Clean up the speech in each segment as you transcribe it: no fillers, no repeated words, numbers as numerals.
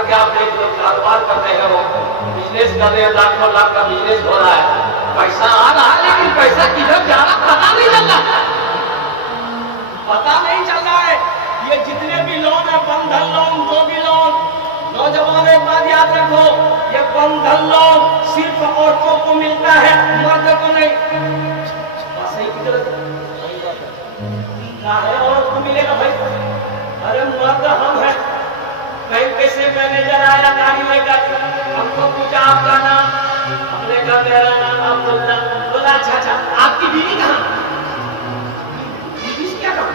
जैसा कि आप देख लो कारोबार करते हैं, वो बिजनेस कर रहे हैं, लाखों लाख का बिजनेस हो रहा है, पैसा आ रहा है, लेकिन पैसा किधर जा रहा पता नहीं चल रहा, पता नहीं चल रहा है। ये जितने भी लोन है, बंधन लोन, जो भी लोन, नौजवान एक बात याद रखो, ये बंधन लोन सिर्फ औरतों को मिलता है, मर्द को नहीं। बस सही की तरह है, औरत को मिलेगा भाई? अरे मर्द हम है, बैंक से मैनेजर आया गाड़ी लेकर, हमको पूछा आपका नाम, हमने कहा मेरा नाम अब्दुल्ला। बोला अच्छा अच्छा, आपकी बीवी कहाँ? बीवी क्या काम?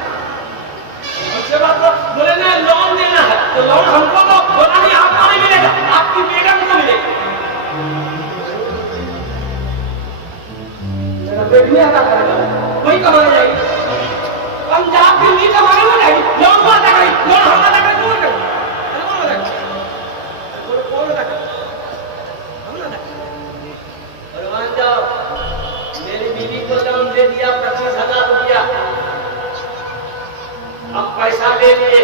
उसके बाद तो बोले ना लोन देना है, तो लोन हमको तो बोला नहीं, आपको नहीं मिलेगा, आपकी बेगम को मिलेगा। मेरा बेटी में आता करेगा, वही कमाने जाएगी, पंजाब की नीचे कमाने में जाएगी, लोन को आता करेगी, लोन हम आता करेगी, कौन करेगा? मेरी बीवी को लोन दे दिया 25,000 रुपया, अब पैसा दे दिए,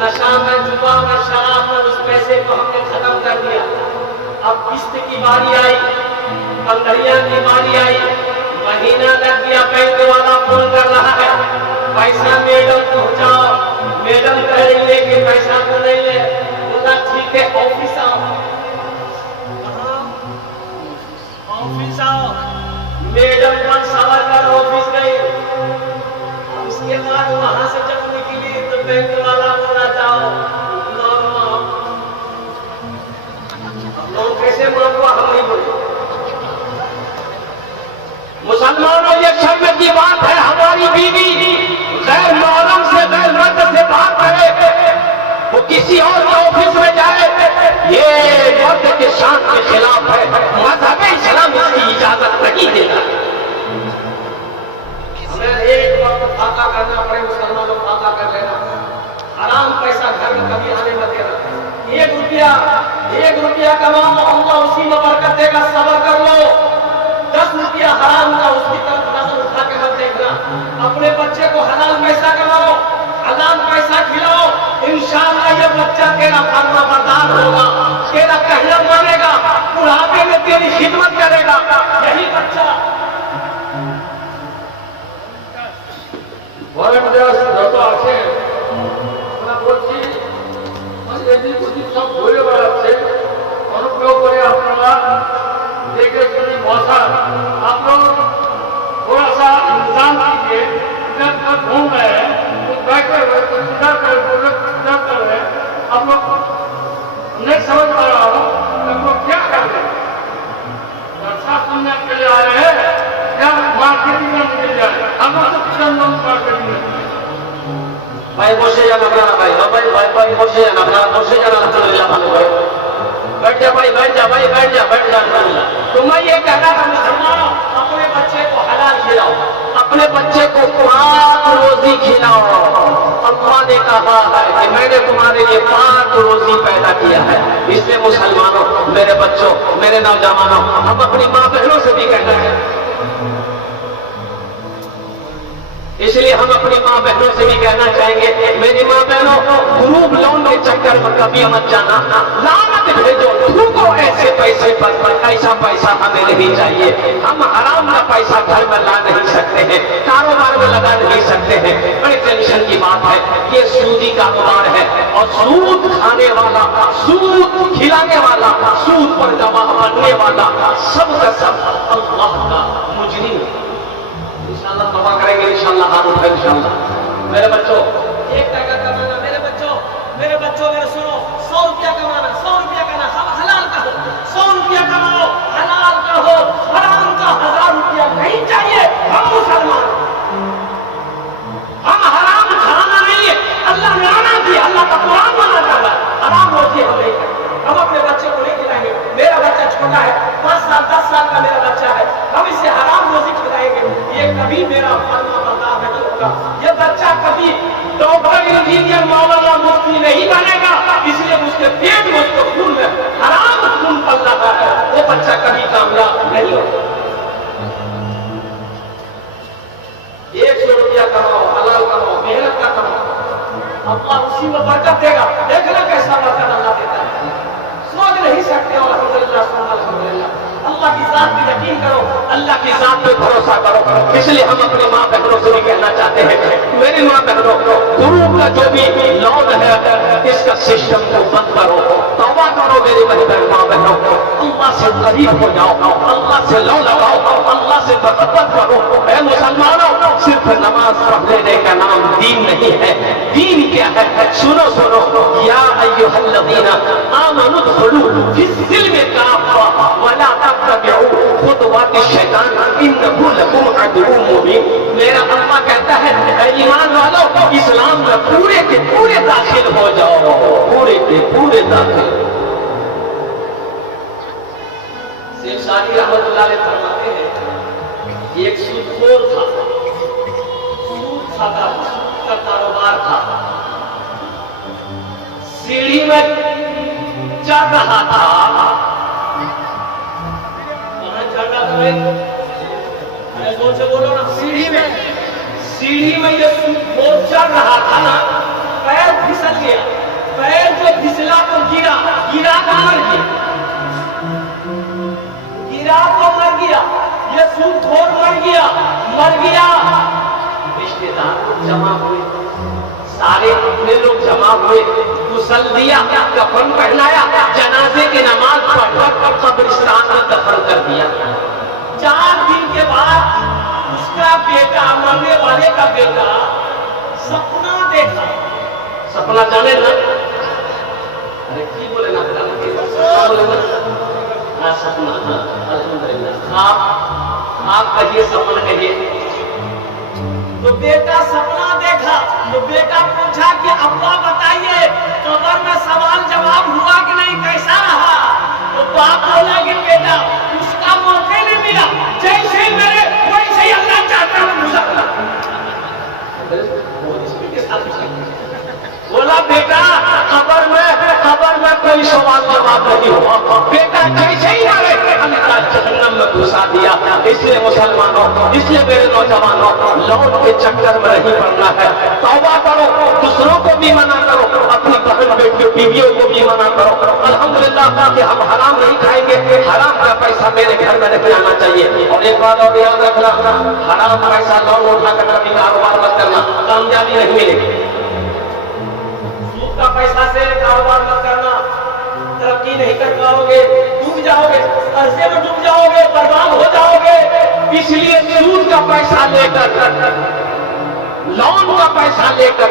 नशा में, जुआ में, शराब में उस पैसे को हमने खत्म कर दिया। अब किस्त की बारी आई, पंद्रहिया की बारी आई, महीना लग गया, बैंक वाला फोन कर रहा है, पैसा मैडम पहुंचाओ। मैडम कह रही है कि पैसा को नहीं ले। बोला ठीक है, ऑफिस आओ। ऑफिस आओ, मैडम पर सवार कर ऑफिस गई। उसके बाद वहां से जब निकली तो बैंक वाला बोला जाओ लोन मांगो। लोन कैसे मांगो हम नहीं बोले। मुसलमानों, ये शर्म की बात है, हमारी बीवी गैर मोहरम से, गैर मर्द से बात करे, वो किसी और के ऑफिस में जाए, ये मर्द के शान के खिलाफ है। मजहब इस्लाम इसकी इजाजत नहीं देता। हमें एक वक्त फाका करना पड़े, मुसलमानों फाका कर लेना, हराम पैसा घर में कभी आने मत देना। 1 रुपया कमाओ, अल्लाह उसी में बरकत देगा, सब्र कर लो। 10 रुपया हराम का उसकी तरफ नजर उठा के मत देखना। अपने बच्चे को हलाल पैसा कमाओ, हलाल पैसा खिलाओ, इंशाअल्लाह ये बच्चा तेरा फर्मा बरदार होगा, तेरा कहना मानेगा, बुढ़ापे में तेरी खिदमत करेगा। यही बच्चा যত আছে বলছি, সব ঘুরে বেড়াচ্ছে, অনুগ্রহ করে আপনারা দেখে শুনে বসার, আপনার थोड़ा सा इंतजाम कीजिए। इधर उधर घूम रहे हैं, कुछ बैठे हुए, कुछ इधर कर रहे हैं, हम लोग नहीं समझ पा रहा हूँ हम लोग क्या कर रहे हैं। दर्शा सुनने के लिए आए हैं क्या मार्केटिंग में निकल जाए? हम लोग तो किसान लोग मार्केटिंग में भाई বসে যান আপনারা, ভাই ভাই ভাই ভাই বসে যান আপনারা, বসে যান, আলহামদুলিল্লাহ ভালো করে बैठ जा भाई, बैठ जा भाई, बैठ जा, बैठ जा। तो मैं ये कह रहा था मुसलमानों, अपने बच्चे को हलाल खिलाओ, अपने बच्चे को पाक रोजी खिलाओ। अल्लाह ने कहा है कि मैंने तुम्हारे लिए पाक रोजी पैदा किया है। इसलिए मुसलमानों, मेरे बच्चों, मेरे नौजवानों, हम अपनी माँ बहनों से भी कहना है, इसलिए हम अपनी माँ बहनों से भी कहना चाहेंगे, मेरी माँ बहनों, ग्रुप लोन के चक्कर में कभी मत जाना, लानत भेजो, तुमको ऐसे पैसे पर ऐसा पैसा हमें नहीं चाहिए। हम हराम का पैसा घर में ला नहीं सकते हैं, कारोबार में लगा नहीं सकते हैं। बड़ी टेंशन की बात है, ये सूदी कारोबार है, और सूद खाने वाला, सूद खिलाने वाला, सूद पर गवाह बनने वाला सब का सब अल्लाह का मुजरिम है। इंशाअल्लाह तौबा करेंगे, इंशाअल्लाह हाथ उठाए, इंशाअल्लाह। मेरे बच्चों, 1 टका कमाना, मेरे बच्चों, मेरे सुनो, 100 रुपया कमाना, 100 रुपया करना, हलाल का हो, 100 रुपया कमाओ, हलाल का हो, हराम का 1000 रुपया नहीं चाहिए। हम मुसलमान, हम हराम खाना नहीं है, अल्लाह ने मना किया, अल्लाह का कुरान मना कर रहा है, हराम रोजी हम नहीं करेंगे, हम अपने बच्चे को नहीं खिलाएंगे। मेरा बच्चा छोटा है, 5 साल 10 साल का मेरा बच्चा है, हम इसे हराम रोजी खिलाएंगे, ये कभी मेरा फर्मा बरदार नहीं होगा। ये बच्चा कभी डॉक्टर, इंजीनियर, मौलाना, मुफ्ती नहीं बनेगा, इसलिए उसके पेट में, उसके खून में हराम खून पल रहा है, वो बच्चा कभी कामयाब नहीं होगा। 100 रुपया कमाओ, हलाल कमाओ, मेहनत का कमाओ, अल्लाह उसी में बरकत देगा। देखना कैसा बरकत अल्लाह देता है, सोच नहीं सकते। और अल्हम्दुलिल्लाह अल्लाह की जात पे यकीन करो, अल्लाह की जात पे भरोसा करो। इसलिए हम अपनी माँ बहनों से भी कहना चाहते हैं, मेरी माँ बहनों, गुरु का जो भी लॉन है इसका सिस्टम को बंद करो, तौबा करो मेरी माँ बहनों, अल्लाह से करीब हो जाओ, अल्लाह से लौ लगाओ, अल्लाह से मोहब्बत करो। ऐ मुसलमानों, सिर्फ नमाज पढ़ लेने का नाम दीन नहीं है। दीन क्या है? सुनो सुनो, या अय्युहल्लज़ीना आमनू दुखुलू फिस्सिल्मि काफ़ा वला तत्तबिऊ खुतवाति शैतान इन्नहु लकुम अदुव्वुम मुबीन। मेरा अल्लाह कहता है, ऐ ईमान वालों, इस्लाम में पूरे के पूरे दाखिल हो जाओ, पूरे के पूरे दाखिल। शेख सादी रहमतुल्लाह अलैह फरमाते हैं, एक सूदखोर था, सूद खाता था, सूद का कारोबार था, सीढ़ी में चढ़ रहा था। चढ़ रहा था, जोर से बोलो ना, सीढ़ी में ये सूदखोर चढ़ रहा था ना, पैर फिसल गया, पैर जो फिसला तो गिरा, गिरा तो मर गया, गिरा तो मर गया, ये सूदखोर मर गया। रिश्तेदार लोग जमा हुए, सारे अपने लोग जमा हुए, गुसल दिया, कफन पहनाया, जनाजे की नमाज पढ़कर कब्रिस्तान में दफन कर दिया। 4 दिन के बाद उसका बेटा, मरने वाले का बेटा, सपना देखा। सपना जाने ना, अरे की बोले ना, सपना, अल्हम्दुलिल्लाह, आप कहिए, सपना कहिए। तो बेटा सपना देखा, तो बेटा पूछा कि अब्बा बताइए, कब्र में सवाल जवाब हुआ कि नहीं, कैसा रहा? तो बाप बोला कि बेटा उसका मौका नहीं मिला, जैसे मेरे वैसे ही अल्लाह चाहता है मुझे। बोला बेटा कब्र में कोई सवाल जवाब नहीं हुआ, बेटा जैसे ही आए अल्लाह जहन्नम में घुसा दिया। इसलिए मुसलमानों, इसलिए मेरे नौजवानों, लौट के चक्कर में नहीं पड़ना है, तौबा करो, दूसरों को भी मना करो, अपनी बहन बेटियों बीवियों को भी मना करो। अल्हम्दुलिल्लाह कि हम हराम नहीं खाएंगे, हराम का पैसा मेरे घर में नहीं आना चाहिए। और एक बात और याद रखना, हराम पैसा लोन उठाकर कभी कारोबार मत करना, कामयाबी नहीं मिलेगी। का पैसा से कारोबार मत करना, तरक्की नहीं कर पाओगे, डूब जाओगे, कर्जे में डूब जाओगे, बर्बाद हो जाओगे। इसलिए सूद का पैसा लेकर, लोन का पैसा लेकर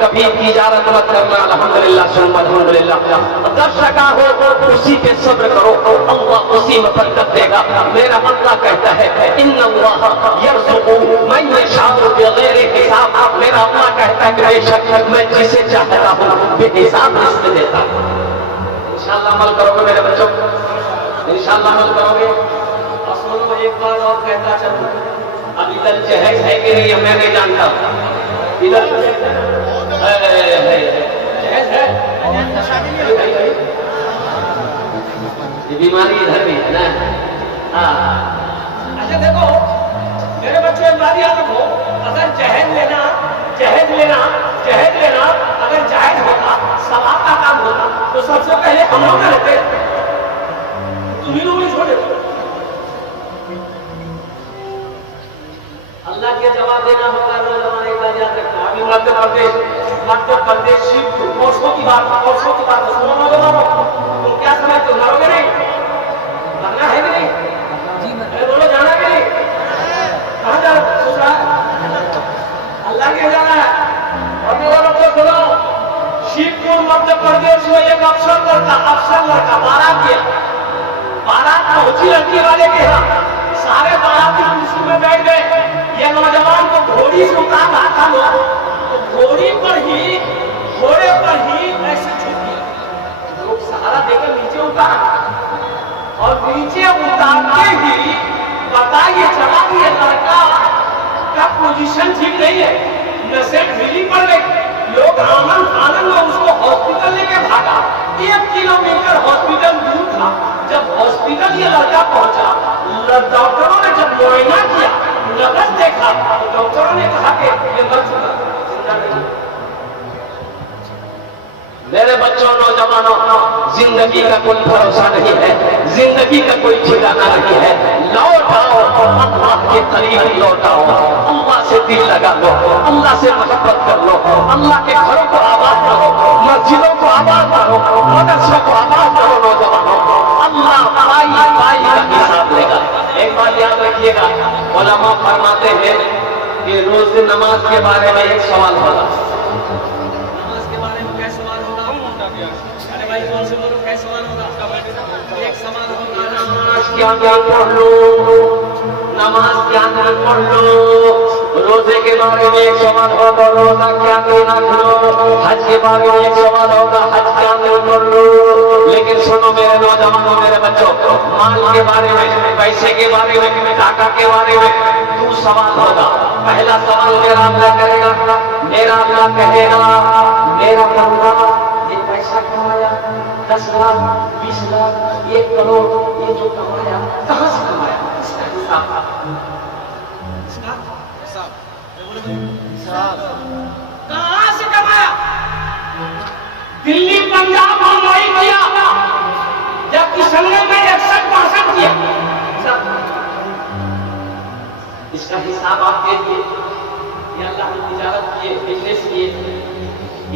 कभी तिजारत मत करना। अल्हम्दुलिल्लाह सुम्मा अल्हम्दुलिल्लाह, जब सका हो उसी पे सब्र करो, अल्लाह उसी में बरकत देगा। मेरा अल्लाह कहता है, इन्नल्लाह यर्ज़ुक़ु मन यशाअु बिग़ैरि हिसाब। मेरा अल्लाह कहता है कि बेशक मैं जिसे चाहता हूँ बेहिसाब रिज़्क़ देता हूँ। इंशाअल्लाह अमल करोगे मेरे बच्चों, इंशाअल्लाह अमल करोगे। और सुनो, एक बात और कहता चलूं, अब इधर जहेज है कि नहीं मैं नहीं जानता, इधर जहेज है, ये बीमारी इधर भी है ना। हाँ, अच्छा देखो मेरे बच्चों, एक बात याद रखो, अगर जहेज लेना अगर जायज होता, सवाब का काम होता, तो सबसे पहले हम लोग रहते, तुम्ही लोग नहीं छोड़े। अल्लाह के जवाब देना होगा, नौजवान एक बात याद रखना। अभी मध्य प्रदेश शिफ्ट परसों की बात सुनो नौजवानों, तुम क्या समझते हो, मरोगे नहीं, मरना है कि नहीं? अरे बोलो, जाना कि नहीं? कहाँ जाना? अल्लाह के जाना है। और नौजवानों को सुनो, शिवपुर मध्य प्रदेश में एक अफसर लड़का बारात पहुंची लड़की वाले के यहाँ, सारे बाराती कुर्सी में बैठ गए। ये नौजवान को घोड़ी से उतार रहा था लोग, तो घोड़े पर ही ऐसे झुक गया, लोग सहारा देकर नीचे उतारा, और नीचे उतारते ही बताइए चला कि ये लड़का का पोजीशन ठीक नहीं है, नशे ढीली पड़ गई। लोग आनंद में उसको हॉस्पिटल लेके भागा, 1 किलोमीटर हॉस्पिटल दूर था। जब हॉस्पिटल ये लड़का पहुंचा, डॉक्टरों ने जब मुआयना किया, नबज देखा, तो डॉक्टरों ने कहा कि ये मर चुका, जिंदा नहीं। नौजवानों, जिंदगी का कोई भरोसा नहीं है, जिंदगी का कोई ठिकाना नहीं है। लौट आओ, अल्लाह के करीब लौट आओ, अल्लाह से दिल लगा लो, अल्लाह से मोहब्बत कर लो, अल्लाह के घरों को आबाद करो, मस्जिदों को आबाद करो, मदरसों को आबाद करो। नौजवानों, अल्लाह पाई पाई का हिसाब लेगा। एक बात याद रखिएगा, उलमा फरमाते हैं कि रोज नमाज के बारे में एक सवाल होगा। नमाज के बारे में क्या सवाल होगा? अरे भाई कौन से बोलो क्या सवाल होगा? एक सवाल होगा, नमाज क्या क्या पढ़ लो, नमाज क्या क्या पढ़ लो। रोजे के बारे में एक सवाल होगा, रोजा क्या क्या रख लो। हज के बारे में एक सवाल होगा, हज क्या क्या कर लो। लेकिन सुनो मेरे नौजवानों, मेरे बच्चों, माल के बारे में, पैसे के बारे में, टाका के बारे में तू सवाल होगा। पहला सवाल मेरा अल्लाह करेगा, मेरा अल्लाह कहेगा, मेरा बंदा ये पैसा कमाया 10 लाख 20 लाख 1 करोड़, ये जो कमाया कहां से कमाया, इसका हिसाब कहां से कमाया? दिल्ली पंजाब मुंबई किया, जब किशनगंज में 61-62 किया, इसका हिसाब आप दे दिए। ये अल्लाह ने तिजारत किए, बिजनेस किए,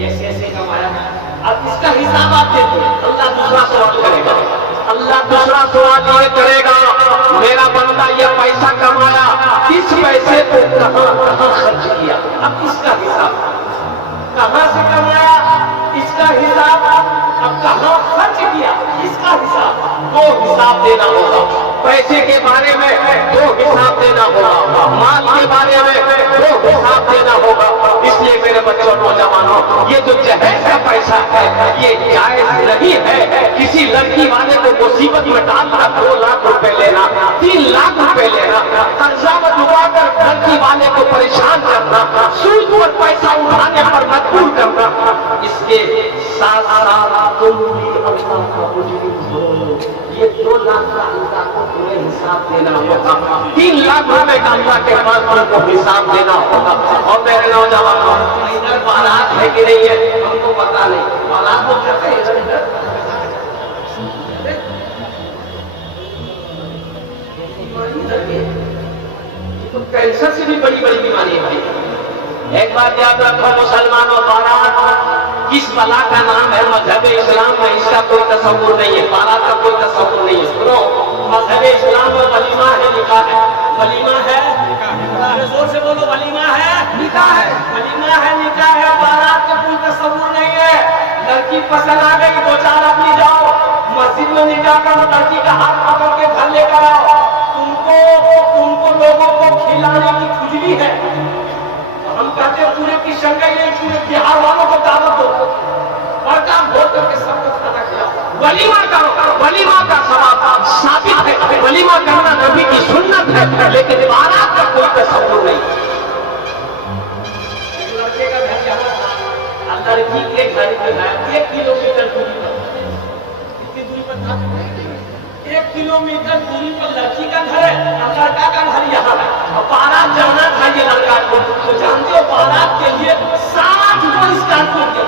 ऐसे ऐसे कमाया, अब इसका हिसाब आप दे दो। अल्लाह दूसरा सवाल करेगा, अल्लाह दूसरा सवाल ये करेगा, मेरा बंदा ये पैसा कमाया, किस पैसे को कहां कहां खर्च किया, अब इसका हिसाब। कहां से कमाया इसका हिसाब, अब कहां खर्च किया इसका हिसाब। दो हिसाब देना होगा। पैसे के बारे में दो हिसाब देना होगा, माल के बारे में दो हिसाब देना होगा। इसलिए मेरे बच्चों, नौजवानों, ये जो जहेज का पैसा है ये जायज नहीं है। किसी लड़की वाले को मुसीबत में डालना 2 लाख रुपए लेना, 3 लाख रुपए लेना, कर्जा में डुबाकर लड़की वाले को परेशान करना, सूद पर पैसा उठाने पर मजबूर करना, इसके साथ साथ तुम भी अल्लाह का मुजरिम हो। ये 2 लाख का अल्लाह को पूरे हिसाब देना होगा, 3 लाख रुपए का अल्लाह के पास तुमको हिसाब देना होगा। और मेरे नौजवानों, इधर बारात है कि नहीं है हमको पता नहीं, बारात को क्या कहेगा तो कैंसर से भी बड़ी बड़ी बीमारी है भाई। एक बात याद रखो मुसलमानों, बारात किस बला का नाम है मजहब इस्लाम में, इसका कोई तस्वुर नहीं है, बारात का कोई तस्वुर नहीं है। सुनो, मजहब इस्लाम में वलीमा है, निकाह है। वलीमा है, जोर से बोलो, वलीमा है, निकाह है, वलीमा है, निकाह है। बारात का कोई तस्वुर नहीं है। लड़की पसंद आ गई, 2-4 आदमी जाओ मस्जिद में निकाह करो, लड़की का हाथ पकड़ के घर लेकर आओ। तुमको लोगों को खिलाने की खुजली है, हम कहते हैं पूरे किशनगंज में पूरे बिहार वालों को दावत दो, बड़का भोज करके सबको खाना खिलाओ, वलीमा करो। वलीमा का सवाब साबित है, वलीमा करना नबी की सुन्नत है, लेकिन बारात का कोई तस्वुर नहीं। लड़के का घर यहाँ था, लड़की के घर पे है 1 किलोमीटर दूरी पर। कितनी दूरी पर था? 1 किलोमीटर दूरी पर लड़की का घर है और लड़का का घर यहाँ है। और बारात जाना था ये लड़का को, तो जानते हो बारात के लिए 7 गो स्कॉर्पियो दिया।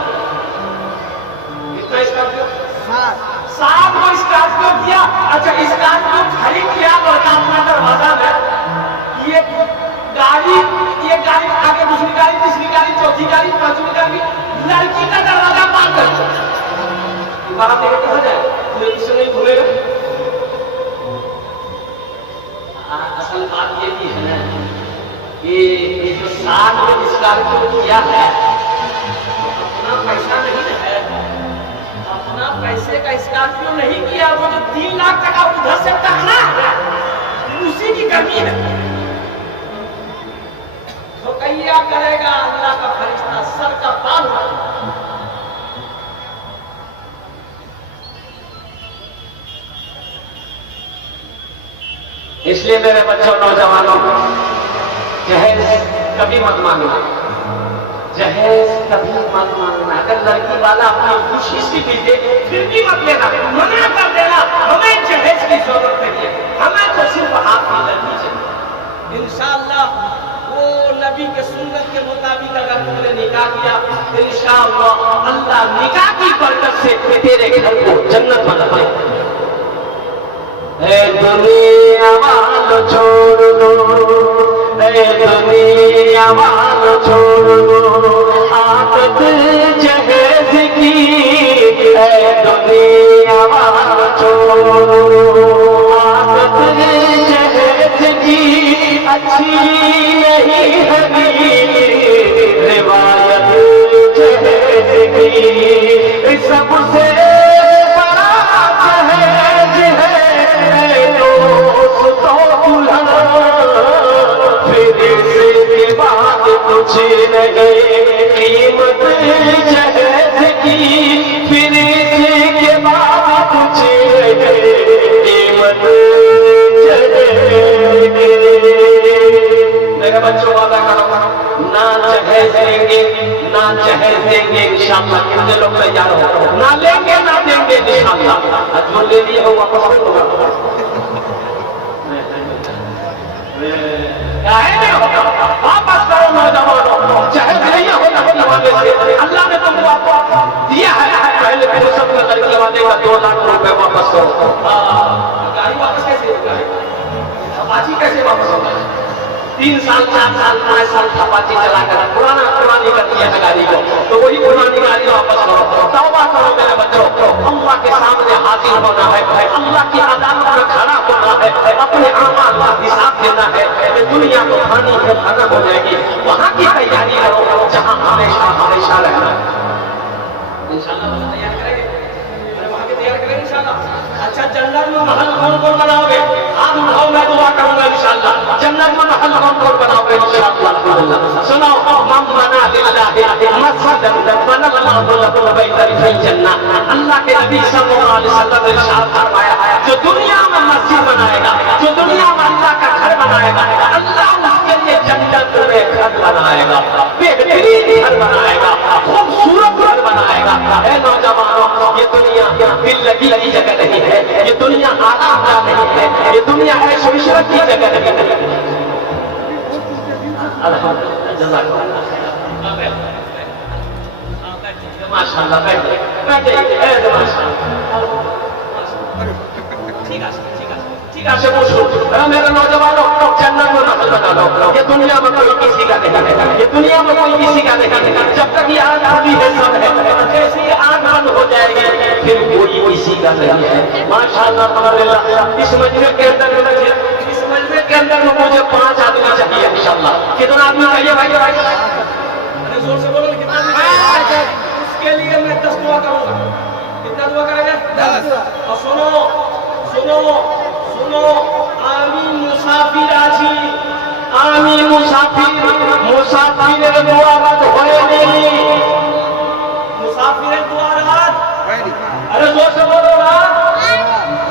कितना स्कॉर्पियो? 7 गो स्कॉर्पियो दिया। अच्छा, स्कॉर्पियो खरीद किया लड़का अपना दरवाजा में, ये गाड़ी आगे, दूसरी गाड़ी, तीसरी गाड़ी, चौथी गाड़ी, 5वीं गाड़ी, लड़की का दरवाजा पार कर बारात लेकर कहा जाए, कोई किसी नहीं घूमेगा। असल बात ये भी है ना कि ये जो 7 गो स्कॉर्पियो किया है अपना पैसा नहीं है, अपना पैसे का स्कॉर्पियो नहीं किया। वो जो 3 लाख टका उधर से टकरा है उसी की कमी है। तो कैया करेगा अल्लाह का फरिश्ता, सर का बाल उठाएगा। इसलिए मेरे बच्चों, नौजवानों, जहेज कभी मत मांगना, जहेज कभी मत मांगना। अगर लड़की वाला अपनी खुशी से भी दे फिर भी मत लेना, मना कर देना, हमें जहेज की जरूरत नहीं है, हमें तो सिर्फ आपकी लड़की चाहिए। इंशाअल्लाह वो नबी के सुन्नत के मुताबिक अगर तुमने निकाह किया, इंशाअल्लाह अल्लाह निकाह की बरकत से तेरे घर को जन्नत बना दे। ए दुनिया वालो छोड़ दो, ए दुनिया वालो छोड़ दो आदत जहेज की, ए दुनिया वालो छोड़ दो आदत जहेज की, अच्छी नहीं है रिवायत जहेज की, सबसे बड़ा जहेज है दोस्तों दुल्हन, फिर इसके बाद कुछ नहीं कीमत जहेज की, फिर इसके बाद कुछ नहीं कीमत जहेज की। मेरे बच्चों वादा करो, ना जहेज देंगे ना जहेज देंगे इंशाअल्लाह। कितने लोग तैयार हो? ना लेंगे ना देंगे इंशाअल्लाह। अजमल ले लिए हो वापस होगा क्या है नहीं होगा, वापस करो नौजवानों। जहेज नहीं होता जमाने से अल्लाह ने तुमको आपको दिया है, पहले फुर्सत में लड़की वाले का 2 लाख रुपए वापस करो। गाड़ी वापस कैसे होगा? अपाची कैसे वापस होगा? 3 साल 4 साल 5 साल अपाची चलाकर पुरानी कर दिया है गाड़ी को, तो वही पुरानी गाड़ी वापस करो। तौबा करो मेरे बच्चों, अल्लाह के सामने हाजिर होना है, अल्लाह की अदालत में खड़ा होना है, अपने अमाल का हिसाब देना है। ये दुनिया तो खानी है, खत्म हो जाएगी, वहां की तैयारी करो जहां हमेशा हमेशा रहना है। इंशाअल्लाह तैयार करेंगे, वहां की तैयार करेंगे इंशाअल्लाह। अच्छा, जन्नत में महल कौन कौन बनाओगे? हाथ उठाओ, मैं दुआ करूंगा इंशाअल्लाह। जन्नत में महल कौन कौन बनाओगे इंशाअल्लाह? सुनो, मम बना लिल्लाहि मस्जिदन बना अल्लाहु लहु बैतन फिल जन्नह। अल्लाह के नबी सल्लल्लाहु अलैहि वसल्लम ने इरशाद फरमाया, जो दुनिया में मस्जिद बनाएगा, जो दुनिया में अल्लाह का घर बनाएगा, अल्लाह उसके लिए जन्नत में घर बनाएगा, बेहतरीन घर बनाएगा, खूबसूरत घर बनाएगा। ऐ नौजवानों, ये दुनिया दिल लगी जगह नहीं है, ये दुनिया आराम का नहीं है, ये दुनिया ऐश व इशरत की जगह नहीं है। अल्हम्दुलिल्लाह, जज़ाकल्लाह खैर। माशाअल्लाह, बैठिए बैठिए, माशाअल्लाह। ठीक है ठीक है, पूछो मेरे नौजवानों, जन्नत में महल बना लो, ये दुनिया में कोई किसी का नहीं है, ये दुनिया में कोई किसी का नहीं है। जब तक ये आग आदि है सब है, जैसे ये आग बंद हो जाएगी फिर कोई किसी का नहीं है। माशाअल्लाह तबारकल्लाह। इस मजमे के अंदर मुझे 5 आदमी चाहिए इंशाअल्लाह। कितना आदमी चाहिए भाई? अरे जोर से बोलो, कितना आदमी चाहिए? उसके लिए मैं 10 दुआ करूंगा। कितना दुआ करेंगे? 10। और सुनो सुनो सुनो, आमीन मुसाफिर आजी, आमीन मुसाफिर दुआ मत होए नहीं, मुसाफिर दुआ रात, अरे जोर से बोलो रात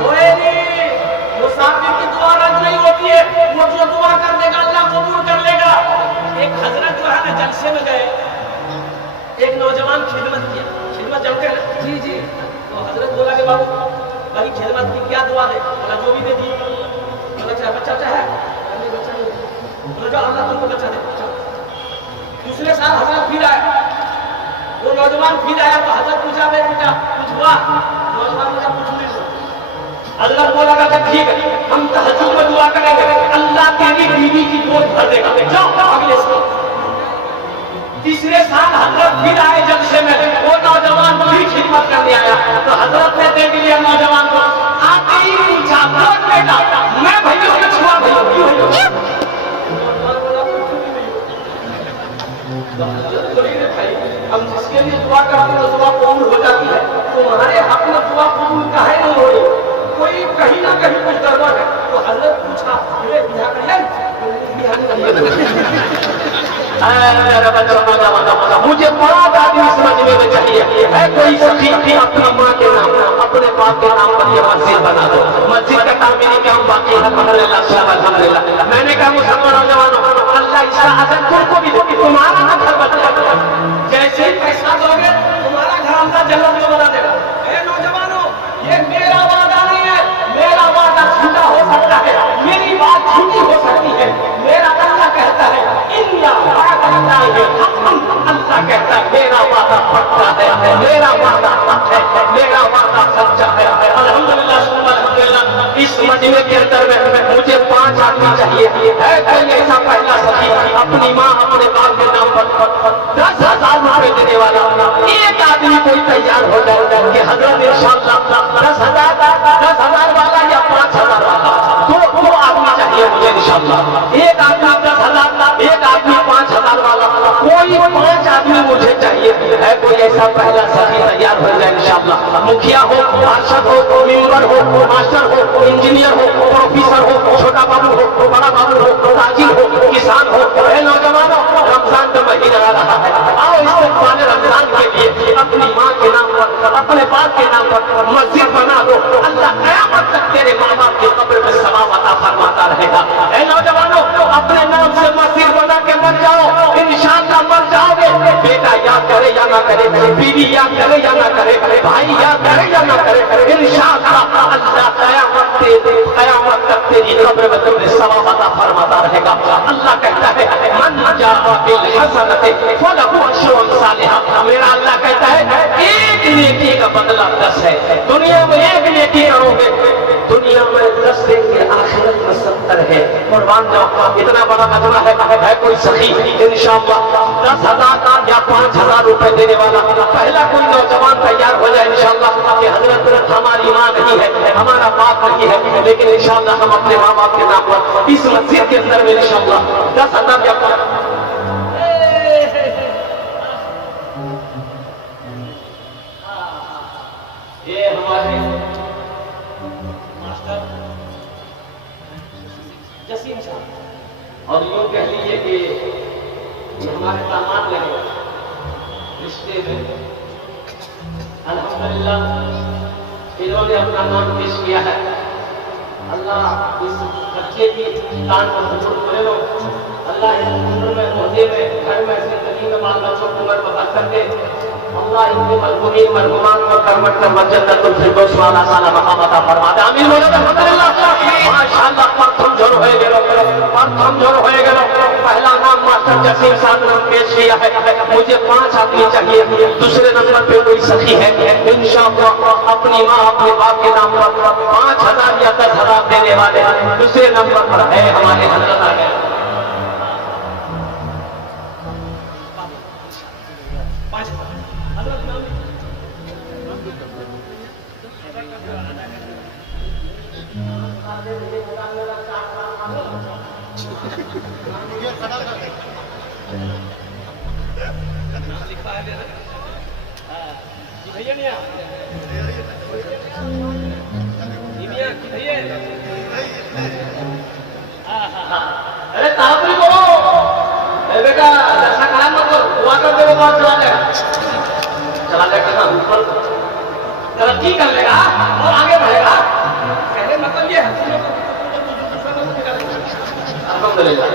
होए नहीं। मुसाफिर की दुआ रात नहीं होती है, वो जो दुआ कर देगा अल्लाह कबूल कर लेगा। एक हजरत जो है ना, जलसे में गए, एक नौजवान खिदमत किया, खिदमत जानते हैं ना? जी जी। तो हजरत बोला कि बाबू भाई खिदमत की क्या दुआ दे? बोला जो भी दे दी। बोला बच्चा है? नहीं बच्चा नहीं। बोला अल्लाह तुमको बच्चा दे। दूसरे साल हजरत फिर आया, वो नौजवान फिर आया तो हजरत पूछा, बेटा कुछ हुआ? नौजवान बोला कुछ नहीं हुआ। हजरत बोला कि ठीक है, हम तहज्जुद में दुआ करेंगे, अल्लाह तेरी बीवी की गोद भर देगा, जाओ अगले साल। तीसरे साल हजरत फिर आए जलसे में, वो नौजवान फिर खिदमत करने आया तो हजरत ने देख लिया नौजवान को, आते ही पूछा बेटा मैं भैया को छुआ भैया क्यों? हम जिसके लिए दुआ करते हैं दुआ कबूल हो जाती है, तुम्हारे हक में दुआ कबूल काहे नहीं हो रही? कोई कहीं ना कहीं कुछ गड़बड़ है। तो हजरत पूछा, ये बिहार मुझे बड़ा आदमी समझने में चाहिए है, कोई सखी अपनी माँ के नाम अपने बाप के नाम पर ये मस्जिद बना दो। मस्जिद का तामीरी काम बाकी है, अल्हम्दुलिल्लाह। मैंने कहा मुसलमान नौजवानों, अल्लाह इस आदत तुमको भी देगी, तुम्हारा ना घर बना, जैसे ही पैसा दोगे तुम्हारा घर अल्लाह जन्नत में बना देगा। नौजवानों, ये मेरा वादा नहीं है, मेरा वादा झूठा हो सकता है, मेरी बात झूठी हो सकती है। मेरा अल्लाह कहता है इंना अल्लाह कहता है मेरा वादा पक्का है, मेरा वादा है, मेरा वादा खर्चा है। अल्हम्दुलिल्लाह सुम्मा अल्हम्दुलिल्लाह, इस मजमे के अंदर में मुझे 5 आदमी चाहिए। है कोई ऐसा पहला सखी अपनी माँ अपने बाप के नाम पर 10,000 रुपए देने वाला? एक आदमी कोई तैयार हो जाए कि हजरत इंशाअल्लाह 10,000 वाला या 5,000 वाला, दो आदमी चाहिए मुझे इंशाअल्लाह। एक आदमी 10,000, एक आदमी 5,000 वाला, कोई 5 आदमी मुझे चाहिए। है कोई ऐसा पहला सखी तैयार हो जाए इंशाअल्लाह? मुखिया हो, पार्षद हो, मेंबर हो, मास्टर हो, इंजीनियर हो, प्रोफेसर हो, छोटा बाबू हो, बड़ा बाबू हो, ताजिर हो, किसान हो। नौजवानों, रमजान का महीना आ रहा है, आओ इस्तेमाल रमजान के लिए अपनी माँ के नाम पर, अपने बाप के नाम पर मस्जिद बना दो। अल्लाह क़यामत तक तेरे माँ बाप की कब्र में सवाब अता फरमाता रहेगा। ऐ नौजवानों, अपने नाम से मस्जिद बना के मर जाओ, इंशाअल्लाह मर जाओगे। बेटा याद करे या ना करे, बीवी याद करे या ना करे, भाई याद करे या ना करे, इंशाअल्लाह अल्लाह क़यामत तक तेरी कब्र में तुम्हें सवाब अता फरमाता रहेगा। अल्लाह कहता है मन जाअ बिल हसनति फलहु अशरु अम्सालिहा। मेरा अल्लाह कहता है एक नेकी का बदला 10 है। दुनिया में एक नेकी करोगे, दुनिया में 10 देंगे, आखिरत में 70 है। कुर्बान जाओ, इतना बड़ा मजमा है कोई सखी इंशाअल्लाह 10,000 या 5,000 रुपए देने वाला? पहला कोई नौजवान तैयार हो जाए इंशाअल्लाह कि हजरत हमारी माँ नहीं है, हमारा बाप नहीं है, लेकिन इंशाअल्लाह हम अपने माँ बाप के नाम पर इस मस्जिद के अंदर में इंशाअल्लाह 10,000 या 5,000। ये हमारे मास्टर जसीम साहब, और यूँ कह लीजिए कि ये हमारे दामाद लगे रिश्ते में। अल्हम्दुलिल्लाह इन्होंने अपना नाम पेश किया है। अल्लाह इस बच्चे की दान को कबूल करे लो। अल्लाह इस उम्र में, मोहल्ले में, घर में, जिंदगी में बाल बच्चों को उम्र बरकत दे। अल्लाह इनके मरहुमीन मरहुमान को करमत कर जन्नतुल फिरदौस वाला साला मकाम अता फरमा दे। आमीन बोलो अल्हम्दुलिल्लाह। माशाअल्लाह प्रथम जोर होए गेलो, प्रथम जोर होए गेलो। पहला नाम मास्टर जसीम साहब ने पेश किया है। मुझे 5 आदमी चाहिए। दूसरे नंबर पे कोई सखी है इंशाअल्लाह अपनी माँ अपने बाप के नाम पर 5,000 या 10,000 देने वाले। दूसरे नंबर पर है हमारे हजरत आ गए। अरे ताबरी बोलो बेटा, ऐसा काम मत करो, दुआ कर दे वो बात चला जाएगा ऊपर तरक्की कर लेगा और आगे बढ़ेगा। कहने मतलब ये है अल्हम्दुलिल्लाह।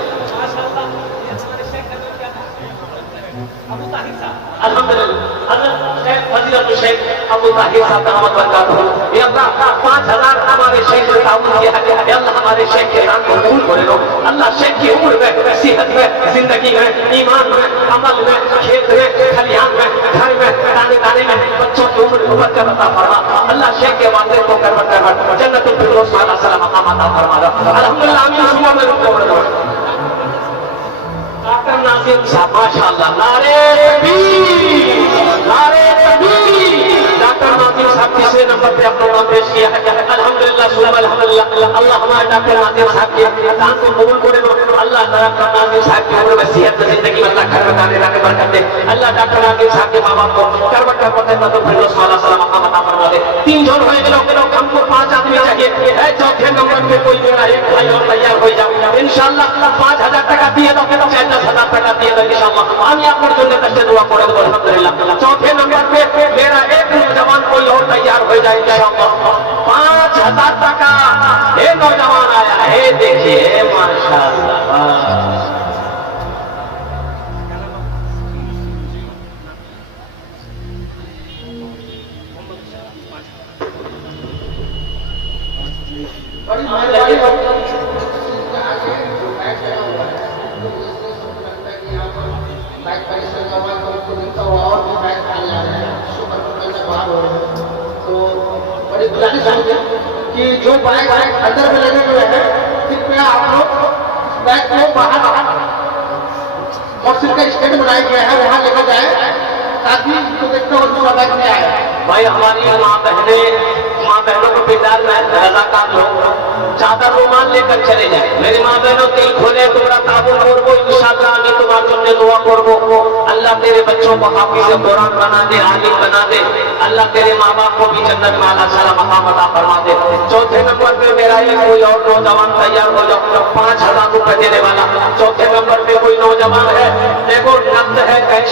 शेख अबू ताहिर साहब दामद बरकातहू, ये अल्लाह 5,000 हमारे शेख ने ताउन किया है। अल्लाह हमारे शेख के नाम को कबूल करे लो। अल्लाह शेख की उम्र में, सेहत में, जिंदगी में, ईमान में, अमल में, खेत में, खलिहान में, घर में, दाने दाने में बच्चों की उम्र को बरकत अता फरमा। अल्लाह शेख के वालिद को करवट जन्नतुल फिरदौस वाला साला मकाम अता फरमा दो। अल्हम्दुलिल्लाह। आमीन सुबह में डॉक्टर नाज़िम साहब माशाअल्लाह, नारे तकबीर, नारे तकबीर। डॉक्टर नाज़िम साहब तीसरे नंबर पे अपना नाम पेश किया है। अल्हम्दुलिल्लाह सुबह अल्हम्दुलिल्लाह। अल्लाह हमारे डॉक्टर नाज़िम साहब के दान को कबूल करे लो। अल्लाह डॉक्टर नाज़िम साहब की उम्र में, सेहत में, जिंदगी में अल्लाह घर में दाने दाने बरकत दे। अल्लाह डॉक्टर नाज़िम साहब के माँ बाप को करवट जन्नतुल फिरदौस वाला साला मकाम अता फरमा दे। 3 जोड़ होए गेलो, हमको 5 आदमी चाहिए है। चौथे नंबर पे कोई मेरा एक भाई और तैयार हो जाओ इंशाअल्लाह। 5,000 टाका दिए दो, 10,000 टाका दिए दो इंशाअल्लाह। আমি আপনার জন্য কষ্ট দোয়া করে দেব আলহামদুলিল্লাহ। चौथे नंबर पे मेरा एक नौजवान कोई और तैयार हो जाए इंशाअल्लाह। 5,000 टाका ये नौजवान आया है, देखिए माशाअल्लाह। तो बड़ी गुजारिश है कि जो बैग अंदर में लगे हुए हैं कृपया आप लोग बैग को बाहर मस्जिद का स्टैंड बनाया गया है वहाँ लेकर जाए ताकि इनको देखते हुए दूसरा बैग में आए। भाई हमारी माँ बहनों को बिदार में रजाकार लोग चादर रुमाल लेकर चले जाए। मेरी माँ बहनों दिल खोले तुम्हारा ताबूत करबो इंशाअल्लाह আমি তোমার জন্য দোয়া করব। अल्लाह तेरे बच्चों को हाफिज़ कुरान बना दे, आलिम बना दे। अल्लाह तेरे माँ बाप को भी जन्नत में आला साला मकाम अता फरमा दे। चौथे नंबर पे मेरा ये कोई और नौजवान तैयार हो जाओ 5000 रुपए देने वाला। चौथे नंबर पे कोई नौजवान है, देखो नकद है कैश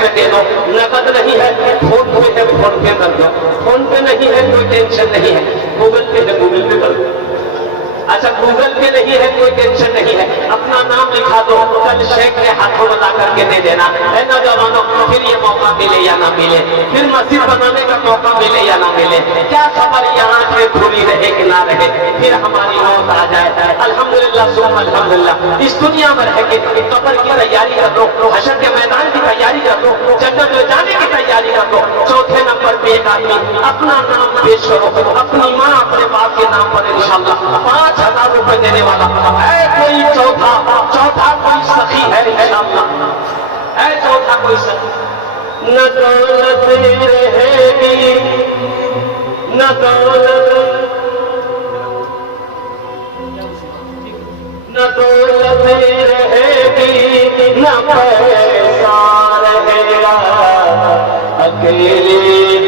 में दे दो, नकद नहीं है फोन पे है फोन पे कर दो, फोन पे नहीं है कोई टेंशन नहीं है, गूगल पे है गूगल पे कर दो। अच्छा गूगल पे नहीं है कोई टेंशन नहीं है, अपना नाम लिखा दो, कल शेख के हाथों में ला करके दे देना है नौजवानों। फिर ये मौका मिले या ना मिले, फिर मस्जिद बनाने का मौका मिले या ना मिले, क्या खबर यहाँ से धूली रहे कि ना रहे, फिर हमारी मौत आ जाए। अल्हम्दुलिल्लाह सुम अल्हम्दुलिल्लाह। इस दुनिया में रह के कब्र की तैयारी कर लो, हशर के मैदान की तैयारी कर लो, जन्नत में जाने की तैयारी कर लो। चौथे नंबर पे एक आदमी अपना नाम पेश करो, अपनी माँ अपने बाप के नाम पर इंशाअल्लाह 5000 रुपए देने वाला है। कोई चौथा कोई सखी है इंशाअल्लाह, है चौथा कोई सखी। न दौलत रहेगी न दौलत रहेगी न पैसा रहेगा, अकेले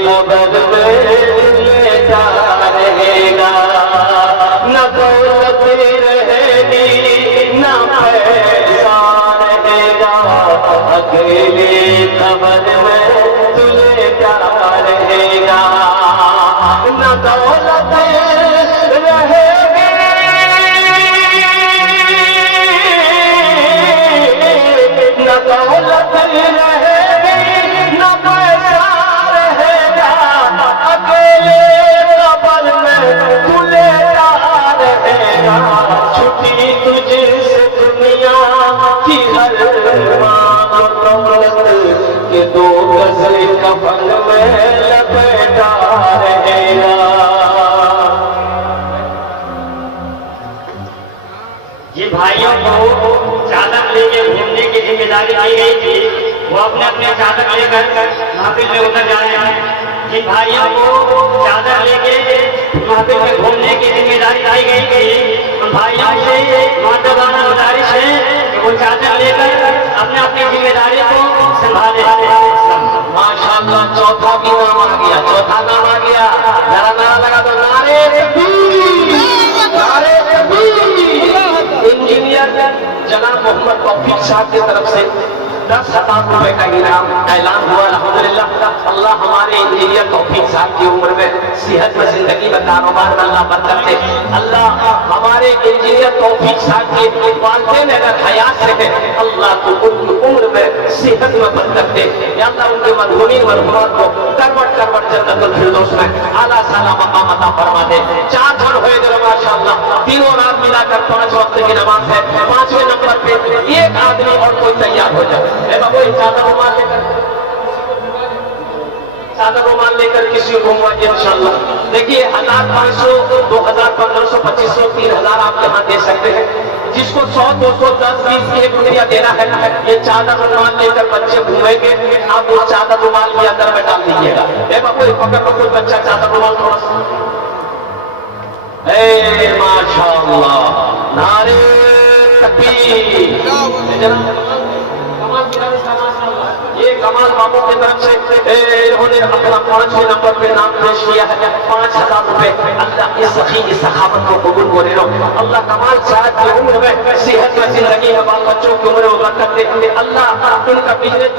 कब्र में लेटा रहेगा। न दौलत रहेगी न पैसा रहेगा, अकेले कब्र में तू लेटा रहेगा। न दौलत रहेगी न दौलत रहेगी न पैसा रहेगा, अकेले कब्र में तू लेटा रहेगा। छुट्टी तुझसे दुनिया की हर दौलत के 2 गज कफन में लपेटा रहेगा। ये भाइयों को चादर लेके घूमने की जिम्मेदारी दी गई थी, वो अपने अपने चादर लेकर महफिल में उतर जा रहे हैं। जिन भाइयों को चादर लेके महफिल में घूमने की जिम्मेदारी दी गई थी उन भाइयों से मुअद्दबाना गुजारिश है कि वो चादर लेकर अपने अपनी जिम्मेदारी को संभाले। माशाअल्लाह चौथा भी नाम आ गया, चौथा नाम आ गया। जरा नारा लगा दो, नारे तकबीर, नारे तकबीर। इंजीनियर जनाब मोहम्मद तौफीक साहब की तरफ से 10,000 रुपए का इनाम ऐलान हुआ। अल्हम्दुलिल्लाह अल्लाह हमारे इंजीनियर तौफीक साहब की उम्र में सेहत में जिंदगी में कारोबार में अल्लाह बरकत दे। अल्लाह हमारे इंजीनियर तौफीक साहब के वालिदैन अगर हयात से है, अल्लाह तो उनकी उम्र में सेहत में बरकत दे। या अल्लाह उनके मरहूमीन मरहूमात को करवट करवट जन्नतुल फिरदौस में आला साला मकाम अता फरमा दे। 4 जन हुए जो माशाअल्लाह, तीनों रात मिलाकर 5 वक्त की नमाज है। 5वें नंबर पे एक आदमी और कोई तैयार हो जाए। बाबू चादर रुमाल लेकर किसी को इंशाअल्लाह। देखिए 1500 2000 1500 2500 3000 आप यहाँ दे सकते हैं। जिसको 100 200 10 20 1 रुपया देना है, ये चादर रुमाल लेकर बच्चे घूमेंगे, आप वो चादर रुमाल के अंदर में डाल दीजिएगा। बाबू पकड़ को कोई बच्चा चादर रुमाल थोड़ा सा, माशाअल्लाह, नारे तकबीर। ये कमाल बाबू की तरफ से इन्होंने अपना 5वें नंबर पे नाम पेश किया है। 5000 रुपए। अल्लाह इस सखी की सखावत को कबूल करे लो। अल्लाह कमाल साहब की उम्र में सेहत में जिंदगी है, बाल बच्चों की उम्र में बरकत दे। अल्लाह उनका बिजनेस